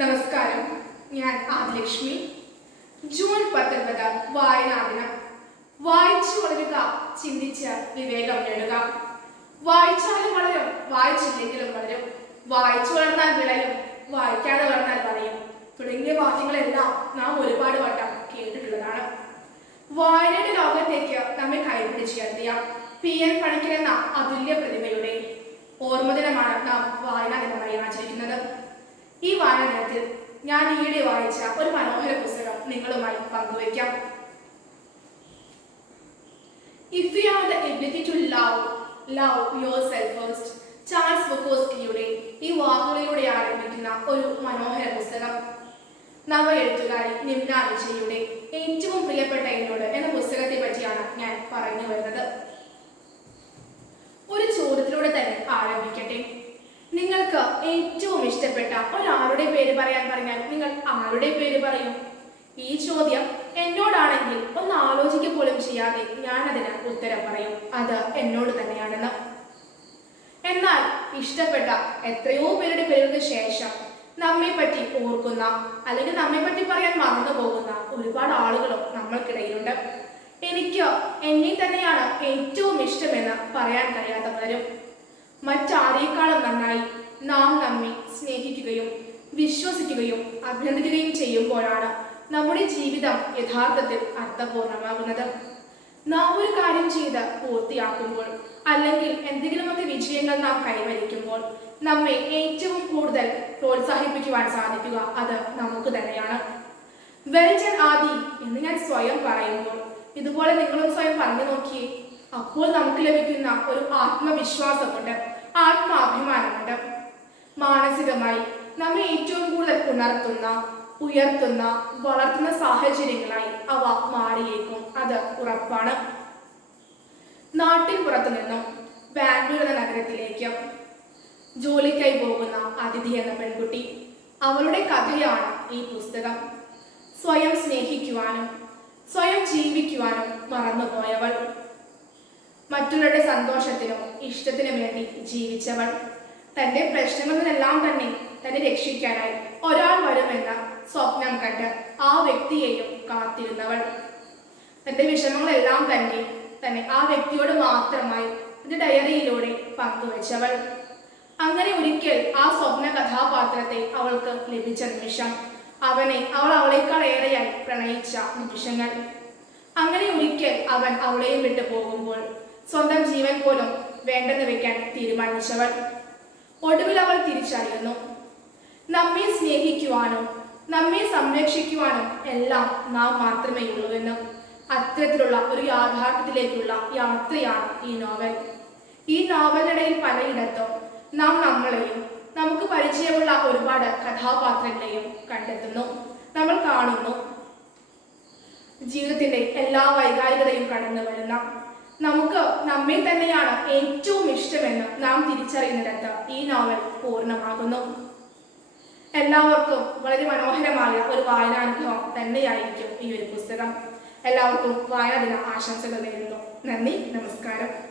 നമസ്കാരം. ഞാൻ ആദിലക്ഷ്മി. ജൂൺ പത്തൊൻപത് വായനാ ദിനം വായിച്ചു വളരുക ചിന്തിച്ച് വിവേകം നേടുക. വായിച്ചാലും വളരും വായിച്ചില്ലെങ്കിലും വളരും. വായിച്ചു വളർന്നാൽ വിളയും വായിക്കാതെ വളർന്നാൽ വളയും. തുടങ്ങിയ വാക്യങ്ങളെല്ലാം നാം ഒരുപാട് വട്ടം കേട്ടിട്ടുള്ളതാണ്. വായനയുടെ ലോകത്തേക്ക് നമ്മെ കൈപിടിച്ചുയർത്തിയ പി എൻ പണിക്കൻ എന്ന അതുല്യ പ്രതിഭയുടെ ഓർമ്മദിനമാണ് നാം വായനാ ദിനമായി ആചരിക്കുന്നത്. ഈ വായനത്തിൽ ഞാൻ ഈയിടെ വായിച്ച ഒരു മനോഹര പുസ്തകം നിങ്ങളുമായി പങ്കുവയ്ക്കാം. If you have the ability to love love yourself first Charles ബുക്കോസ്കിയുടെ ഈ വാക്കുകളിലൂടെ ആരംഭിക്കുന്ന ഒരു മനോഹര പുസ്തകം. നവ എഴുത്തുകാരി നിമ്ന വിജയുടെ ഏറ്റവും പ്രിയപ്പെട്ട എന്നോട് എന്ന പുസ്തകത്തെ പറ്റിയാണ് ഞാൻ പറഞ്ഞു വരുന്നത് ഒരു ചോദ്യത്തിലൂടെ തന്നെ ആരംഭിക്കട്ടെ നിങ്ങൾക്ക് ഏറ്റവും ഇഷ്ടപ്പെട്ട ഒരാളുടെ പേര് പറയാൻ പറഞ്ഞാൽ നിങ്ങൾ ആരുടെ പേര് പറയും? ഈ ചോദ്യം എന്നോടാണെങ്കിൽ ഒന്ന് ആലോചിക്കുക പോലും ചെയ്യാതെ ഞാൻ അതിന് ഉത്തരം പറയും. അത് എന്നോട് തന്നെയാണെന്ന്. എന്നാൽ ഇഷ്ടപ്പെട്ട എത്രയോ പേരുടെ പേരുടെ ശേഷം നമ്മെ പറ്റി ഓർക്കുന്ന അല്ലെങ്കിൽ നമ്മെ പറ്റി പറയാൻ മറന്നു പോകുന്ന ഒരുപാട് ആളുകളും നമ്മൾക്കിടയിലുണ്ട്. എനിക്ക് എന്നെ തന്നെയാണ് ഏറ്റവും ഇഷ്ടമെന്ന് പറയാൻ കഴിയാത്തവരും. മറ്റാരേക്കാളും നന്നായി നാം നമ്മെ സ്നേഹിക്കുകയും വിശ്വസിക്കുകയും അഭിനന്ദിക്കുകയും ചെയ്യുമ്പോഴാണ് നമ്മുടെ ജീവിതം യഥാർത്ഥത്തിൽ അർത്ഥപൂർണമാകുന്നത്. നാം ഒരു കാര്യം ചെയ്ത് പൂർത്തിയാക്കുമ്പോൾ അല്ലെങ്കിൽ എന്തെങ്കിലുമൊക്കെ വിജയങ്ങൾ നാം കൈവരിക്കുമ്പോൾ നമ്മെ ഏറ്റവും കൂടുതൽ പ്രോത്സാഹിപ്പിക്കുവാൻ സാധിക്കുക അത് നമുക്ക് തന്നെയാണ്. വെൽജൻ ആദി എന്ന് ഞാൻ സ്വയം പറയുമ്പോൾ ഇതുപോലെ നിങ്ങളും സ്വയം പറഞ്ഞു നോക്കിയേ. അപ്പോൾ നമുക്ക് ലഭിക്കുന്ന ഒരു ആത്മവിശ്വാസമുണ്ട് ആത്മാഭിമാനമുണ്ട്. മാനസികമായി നമ്മെ ഏറ്റവും കൂടുതൽ ഉണർത്തുന്ന ഉയർത്തുന്ന വളർത്തുന്ന സാഹചര്യങ്ങളായി അവ മാറിയേക്കും. അത് ഉറപ്പാണ്. നാട്ടിൻ പുറത്തു നിന്നും ബാംഗ്ലൂർ എന്ന നഗരത്തിലേക്ക് ജോലിക്കായി പോകുന്ന അതിഥി എന്ന പെൺകുട്ടി അവളുടെ കഥയാണ് ഈ പുസ്തകം. സ്വയം സ്നേഹിക്കുവാനും സ്വയം ജീവിക്കുവാനും മറന്നുപോയവൾ. മറ്റുള്ളവരുടെ സന്തോഷത്തിനും ഇഷ്ടത്തിനു വേണ്ടി ജീവിച്ചവൾ. തന്റെ പ്രശ്നങ്ങളിലെല്ലാം തന്നെ തന്നെ രക്ഷിക്കാനായി ഒരാൾ വരുമെന്ന സ്വപ്നം കണ്ട് ആ വ്യക്തിയെയും കാത്തിരുന്നവൾ. തന്റെ വിഷമങ്ങളെല്ലാം തന്നെ തന്നെ ആ വ്യക്തിയോട് മാത്രമായി തന്റെ ഡയറിയിലൂടെ പങ്കുവച്ചവൾ. അങ്ങനെ ഒരിക്കൽ ആ സ്വപ്ന കഥാപാത്രത്തെ അവൾക്ക് ലഭിച്ച നിമിഷം അവനെ അവൾ അവളേക്കാൾ ഏറെയായി പ്രണയിച്ച നിമിഷങ്ങൾ. അങ്ങനെ ഒരിക്കൽ അവൻ അവളെയും വിട്ടു പോകുമ്പോൾ സ്വന്തം ജീവൻ പോലും വേണ്ടെന്ന് വെക്കാൻ തീരുമാനിച്ചവൾ. ഒടുവിൽ അവൾ തിരിച്ചറിയുന്നു. നമ്മെ സ്നേഹിക്കുവാനോ നമ്മെ സംരക്ഷിക്കുവാനോ എല്ലാം നാം മാത്രമേ ഉള്ളൂവെന്ന് അത്തരത്തിലുള്ള ഒരു യാഥാർത്ഥ്യത്തിലേക്കുള്ള യാത്രയാണ് ഈ നോവൽ. ഈ നോവലിനിടയിൽ പലയിടത്തും നാം നമ്മളെയും നമുക്ക് പരിചയമുള്ള ഒരുപാട് കഥാപാത്രങ്ങളെയും കണ്ടെത്തുന്നു. നമ്മൾ കാണുന്നു. ജീവിതത്തിന്റെ എല്ലാ വൈകാരികതയും കടന്നു വരുന്ന നമുക്ക് നമ്മെ തന്നെയാണ് ഏറ്റവും ഇഷ്ടമെന്ന് നാം തിരിച്ചറിയുന്നിടത്ത് ഈ നോവൽ പൂർണമാകുന്നു. എല്ലാവർക്കും വളരെ മനോഹരമായ ഒരു വായനാനുഭവം തന്നെയായിരിക്കും ഈ ഒരു പുസ്തകം. എല്ലാവർക്കും വായനാദിന ആശംസകൾ നേരുന്നു. നന്ദി നമസ്കാരം.